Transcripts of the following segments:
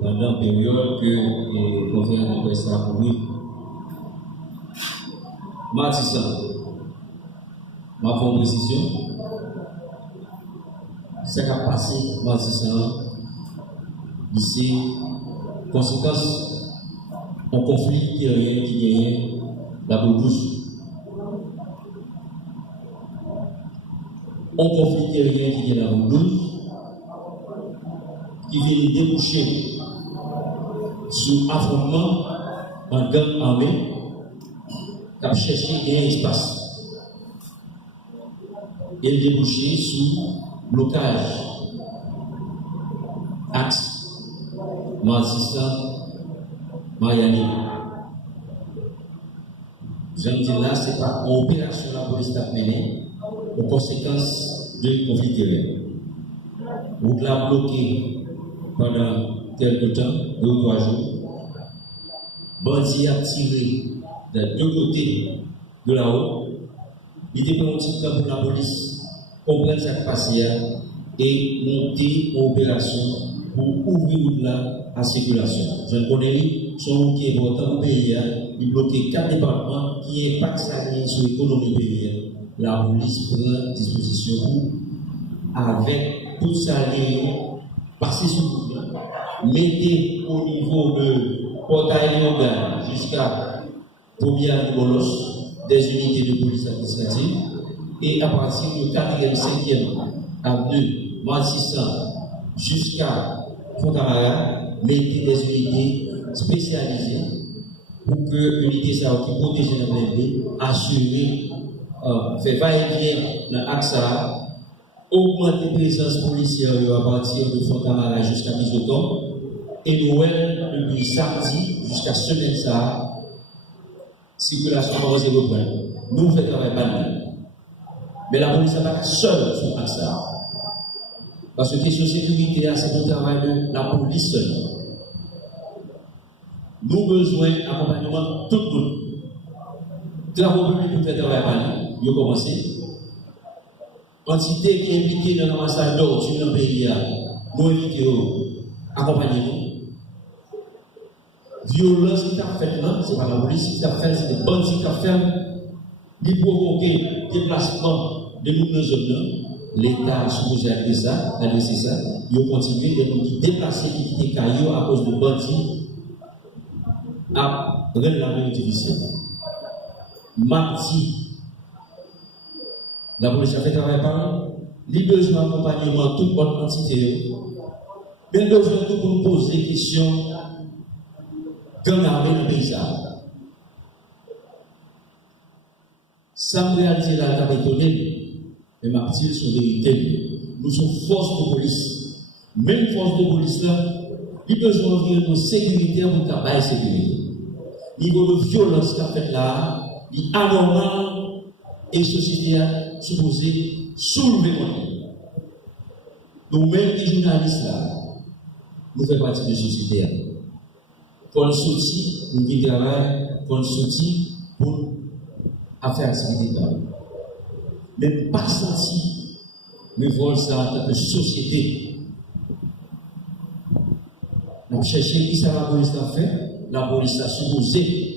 Pendant la période que le conférence de presse a couru, ma proposition, c'est qu'à passer ici, conséquence, un conflit qui gagne la Bourdouche. Un conflit qui gagne la Bourdouche, qui vient déboucher sur affrontement en gang armé, qui a cherché un espace. Et déboucher sur blocage, axe, Mansissa, Miami. Je me dis là, ce n'est pas une opération la police a menée aux conséquences de conflit terrain. Vous l'avez bloqué pendant quelques temps, 2 ou 3 jours. Bandit a tiré de 2 côtés de là-haut. Il était pour un petit temps pour la police comprendre ce qui s'est passé et monter une opération pour ouvrir la circulation. Je connais son qui est important pour le pays. Il bloque 4 départements qui impactent sur l'économie du pays. La police prend disposition pour, avec tout ça, passer sur le mettez au niveau de portail Yoga jusqu'à Pobian Bolos des unités de police administrative et à partir du 4e, 5e avenue Mansissa jusqu'à Fontamara, mettez des unités spécialisées pour que l'unité qui protège la BNP, assurer, faire va-et-vient dans l'axe, augmenter la présence policière à partir de Fontamara jusqu'à Mizoton et Noël depuis samedi jusqu'à semaine ça. Circulation par 0 point. Nous faisons travail mal. Mais la police n'est pas seule sur ça. Parce que question sécurité, c'est le travail de la police seule. Nous avons besoin d'accompagnement de tout le monde. Travaux publics pour faire travail mal. Nous avons commencé. Entité qui est invitée dans l'ambassadeur dans le pays, nous invitons, accompagnez-nous. Violence qui a fait là, ce n'est pas la police qui a fait, c'est des bandits qui a fait, qui provoquer déplacement de nous dans zone. L'État a supposé adresser ça, il a continué de nous déplacer, qui quitter Caillou à cause de bandits à rendre la main difficile. Mardi, la police a fait travail par les besoins d'accompagnement, toute bonne entité, mais besoin de pour nous poser des questions. Gang armé dans le paysage. Ça me réalise la capitale, mais ma petite sont vérité. Nous sommes force de police. Même force de police là, il besoin de sécurité pour travailler la sécurité. Niveau de violence qu'a fait là, il est anormal et la société a supposé soulever nous. Nous-mêmes, les journalistes là, nous faisons partie de la société. Pour le sortir, nous qui travaillons, pour le sortir, pour faire activité dans mais pas senti, mais voir ça en tant que société. Nous cherchons qui ça la police a fait, la police a supposé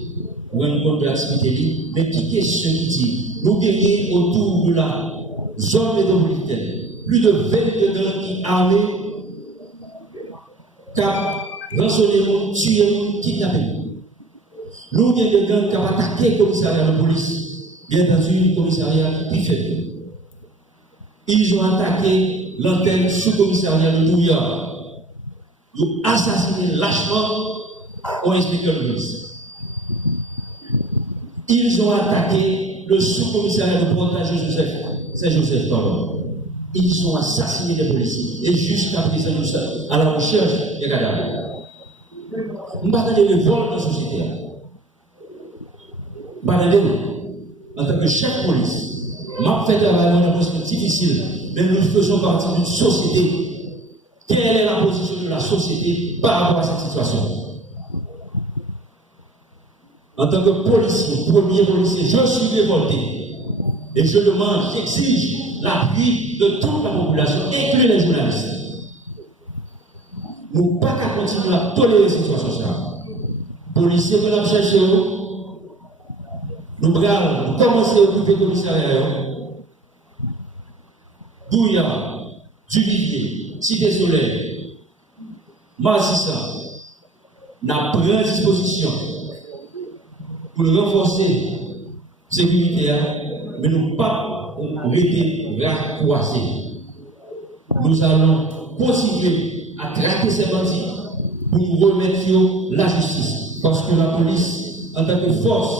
rendre compte de l'activité, mais qui question qui dit, nous gagnons autour de la zone métropolitaine plus de 22 gangs qui armés, cap rançonner, tuer, kidnapper. Nous avons des gangs qui ont attaqué le commissariat de police. Bien entendu, le commissariat qui fait. Ils ont attaqué l'antenne sous-commissariat de Touya. Ils ont assassiné lâchement au inspecteur de police. Ils ont attaqué le sous-commissariat de Portage Saint-Joseph. Ils ont assassiné les policiers. Et jusqu'à présent, nous sommes à la recherche des cadavres. Nous ne parlons pas de vol dans la société. Nous parlons en tant que chef de police. M'a fait travailler dans une position difficile, mais nous faisons partie d'une société. Quelle est la position de la société par rapport à cette situation? En tant que policier, premier policier, je suis révolté. Et je demande, j'exige l'appui de toute la population, inclus les journalistes. Nous ne pouvons pas continuer à tolérer cette situation. Les policiers que nous avons cherché, nous allons commencer à occuper le commissariat. Douya, Duvivier, Cité Soleil, Massissa, nous prenons disposition pour renforcer la sécurité, mais nous ne pouvons pas rester raccourcis. Nous allons continuer à craquer ces bandits pour nous remettre la justice. Parce que la police, en tant que force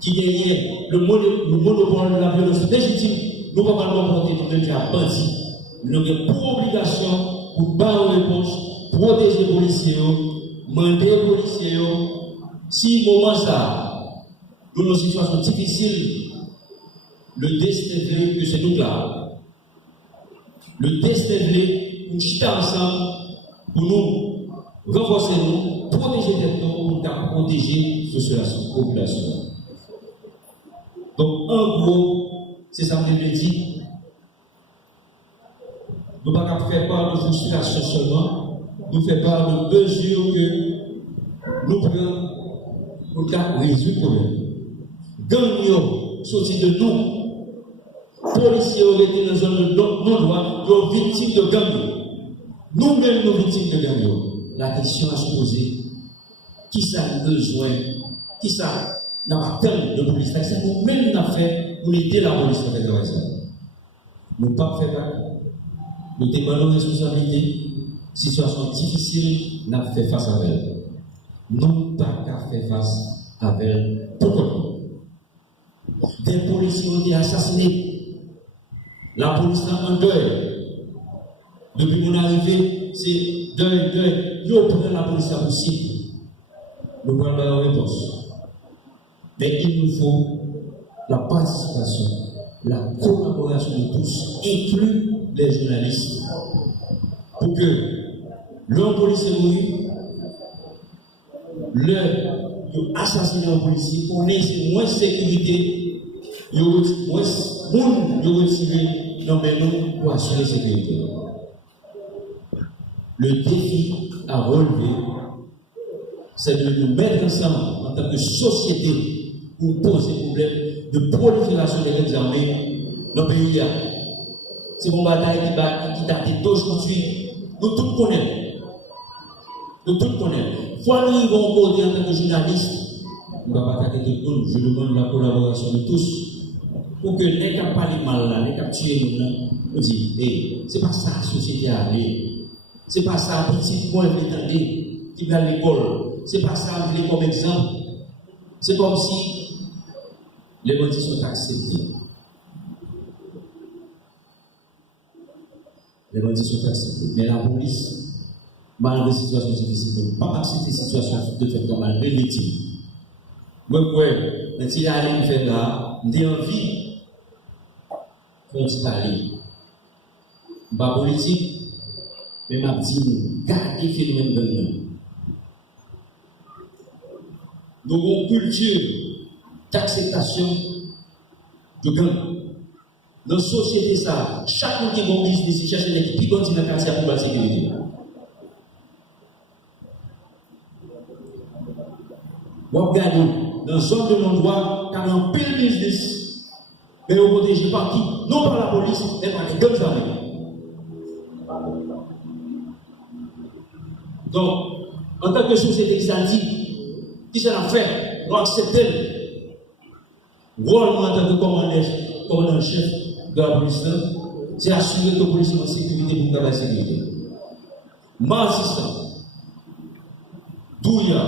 qui gagne le monopole de la violence légitime, nous ne pouvons pas nous comporter nous-mêmes à bandits. Nous avons pour obligation, pour barrer les poches, protéger les policiers, demander aux policiers, si au moment ça, dans nos situations difficiles, le destin veut que c'est nous là. Le destin veut pour chiter ensemble, pour nous renforcer nous, protéger les gens, pour protéger la population. Donc, en gros, c'est ça que je dis. Nous ne pouvons pas faire part de frustration seulement, nous faisons part de mesures que nous prenons pour résoudre le problème. Gagnons, sortis de nous. Policiers ont été dans une zone non-droit, sont victimes de gang. Nous-mêmes, nous victimes de gang. La question à se poser, qui ça a besoin, qui ça n'a pas tant de police, c'est nous-mêmes nous fait pour aider la police à faire ça. Nous ne pouvons pas faire ça. Nous demandons responsabilité, situation difficile, nous avons fait face à elle. Nous ne pouvons pas faire face à elle. Pourquoi? Des policiers ont été assassinés. La police est en deuil. Depuis mon arrivée, c'est deuil. Yo prend la police à possible. Nous prenons la réponse. Mais il nous faut la participation, la collaboration de tous, inclus les journalistes, pour que l'homme policier mouru, l'assassiné en policier, on ait moins de sécurité, moins de monde de retirer dans les noms pour assurer la sécurité. Le défi à relever, c'est de nous mettre ensemble en tant que société pour poser le problème de prolifération des gangs armés dans le pays. C'est une bataille qui date d'aujourd'hui. Nous tous connaissons. Nous tous connaissons. Fois nous arrivons au côté en tant que journalistes, nous ne pouvons pas attaquer tout le monde. Je demande la collaboration de tous. Pour que les gens parlent mal là, les gens tuent nous disent, hey, c'est pas ça la société a allé. C'est pas ça petit moi qui va à l'école. C'est pas ça comme exemple. C'est comme si les bandits sont acceptés. Les bandits sont acceptés. Mais la police, malgré les situations difficiles, ne peut pas accepter les situations de fait comme malgré les victimes. Moi, quand il y a allé me faire là, j'ai envie qu'on se parle. Pas politique, mais m'a dit, gardez le phénomène de nous. Nous avons une culture d'acceptation de gang. Dans la société, ça, chaque monde qui a un business, il cherche une équipe qui continue dans le quartier pour la sécurité. Vous regardez, dans la zone de non-droit, il y a un pile business, mais vous protégez par qui? Non par la police, mais par les gangs armés. Donc, en tant que société qui s'en dit, qui s'en a fait, nous acceptons le rôle en tant que commandant-chef de la police, c'est assurer que la police est en sécurité pour la sécurité. Massissa, Douya,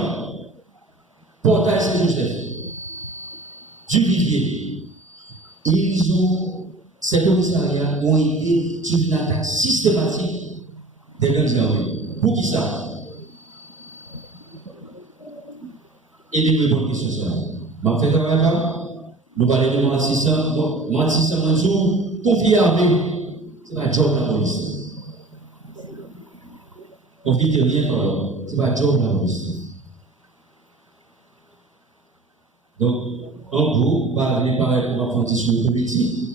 Portail Saint-Joseph, Duvivier, ces commissariats ont été sous une attaque systématique des gangs armés. Pour qui ça? Et les bonnes questions ça. Je vais faire un nous allons de Massissa, confier à nous, c'est pas job la police. Confier de rien, c'est pas job la police. Donc, en gros, les pareils pour ma sur le politique,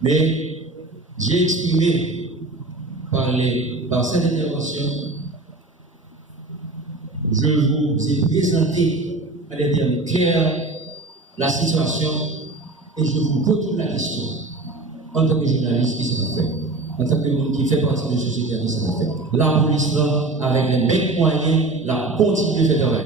mais j'ai exprimé par cette intervention je vous ai présenté à des termes clairs la situation et je vous retourne la question en tant que journaliste qui s'en fait, en tant que monde qui fait partie de la société qui s'en fait. La police, avec les mêmes moyens, la continue de faire travail.